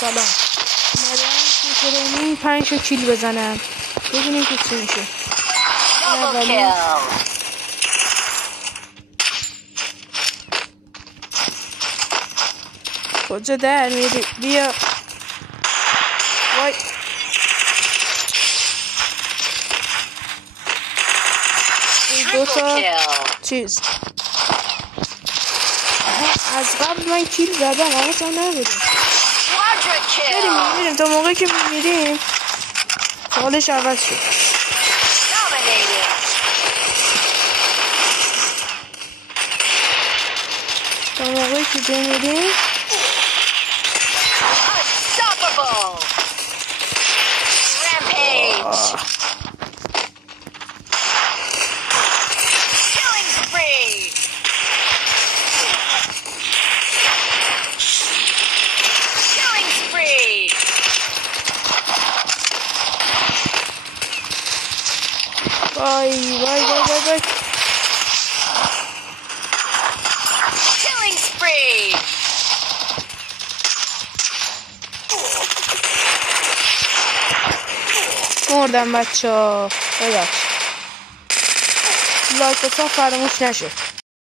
سلام. اومدم 5 کیل بزنم ببینیم که چی میشه. کجا در میری؟ بیا. وای این دوتا چیز از قبل من کیل زدم حواسم نبود. میریم تا موقعی که میریم حالش عوض شد. تا موقعی که بمیریم وای وای وای وای وای مردم بچه ها. ببخش لایک فراموش نشه.